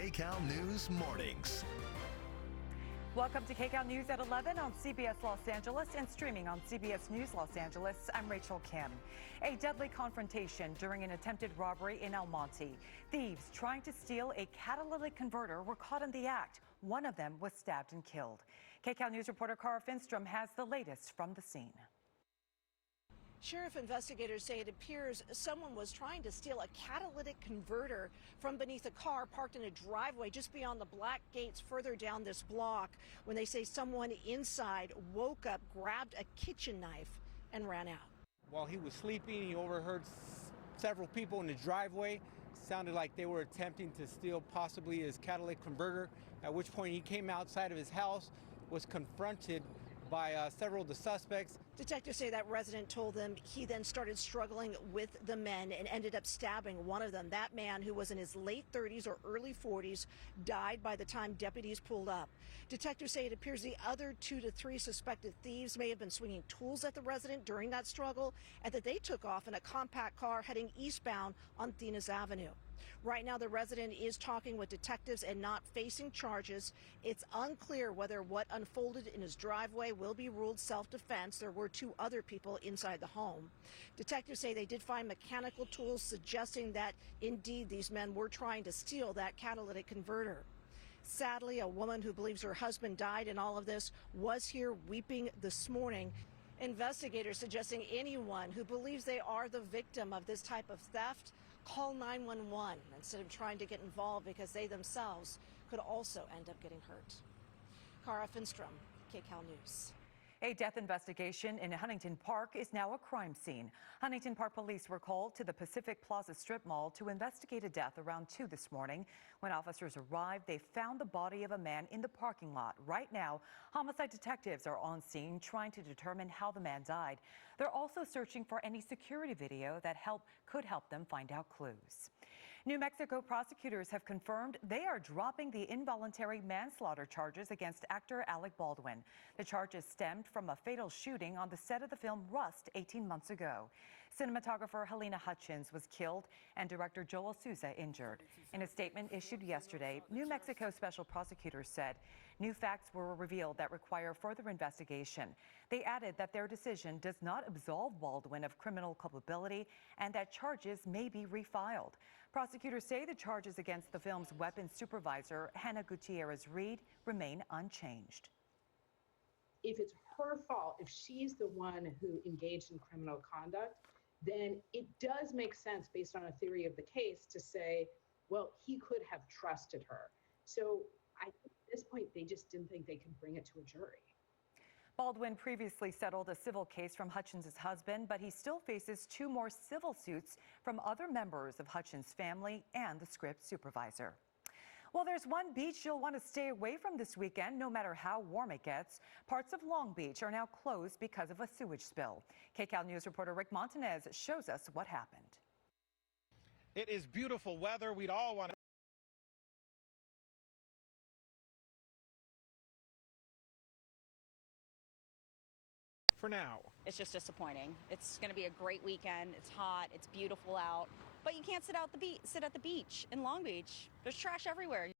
KCAL News Mornings. Welcome to KCAL News at 11 on CBS Los Angeles and streaming on CBS News Los Angeles. I'm Rachel Kim. A deadly confrontation during an attempted robbery in El Monte. Thieves trying to steal a catalytic converter were caught in the act. One of them was stabbed and killed. KCAL News reporter Cara Finstrom has the latest from the scene. Sheriff investigators say it appears someone was trying to steal a catalytic converter from beneath a car parked in a driveway just beyond the black gates further down this block when they say someone inside woke up, grabbed a kitchen knife, and ran out. While he was sleeping, he overheard several people in the driveway. Sounded like they were attempting to steal possibly his catalytic converter, at which point he came outside of his house, was confronted by several of the suspects. Detectives say that resident told them he then started struggling with the men and ended up stabbing one of them. That man, who was in his late 30s or early 40s, died by the time deputies pulled up. Detectives say it appears the other 2 to 3 suspected thieves may have been swinging tools at the resident during that struggle and that they took off in a compact car heading eastbound on Thenas Avenue. Right now, the resident is talking with detectives and not facing charges. It's unclear whether what unfolded in his driveway will be ruled self-defense. There were 2 other people inside the home. Detectives say they did find mechanical tools suggesting that indeed these men were trying to steal that catalytic converter. Sadly, a woman who believes her husband died in all of this was here weeping this morning. Investigators suggesting anyone who believes they are the victim of this type of theft call 911 instead of trying to get involved because they themselves could also end up getting hurt. Cara Finstrom, KCAL News. A death investigation in Huntington Park is now a crime scene. Huntington Park police were called to the Pacific Plaza Strip Mall to investigate a death around 2 this morning. When officers arrived, they found the body of a man in the parking lot. Right now, homicide detectives are on scene trying to determine how the man died. They're also searching for any security video that could help them find out clues. New Mexico prosecutors have confirmed they are dropping the involuntary manslaughter charges against actor Alec Baldwin. The charges stemmed from a fatal shooting on the set of the film Rust 18 months ago. Cinematographer Helena Hutchins was killed and director Joel Souza injured. In a statement issued yesterday, New Mexico special prosecutors said new facts were revealed that require further investigation. They added that their decision does not absolve Baldwin of criminal culpability and that charges may be refiled. Prosecutors say the charges against the film's weapons supervisor, Hannah Gutierrez-Reed, remain unchanged. If it's her fault, if she's the one who engaged in criminal conduct, then it does make sense based on a theory of the case to say, well, he could have trusted her. So I think at this point, they just didn't think they could bring it to a jury. Baldwin previously settled a civil case from Hutchins' husband, but he still faces 2 more civil suits from other members of Hutchins' family and the script supervisor. Well, there's one beach you'll want to stay away from this weekend, no matter how warm it gets. Parts of Long Beach are now closed because of a sewage spill. KCAL News reporter Rick Montanez shows us what happened. It is beautiful weather. We'd all want to. For now. It's just disappointing. It's going to be a great weekend. It's hot. It's beautiful out. But you can't sit at the beach in Long Beach. There's trash everywhere.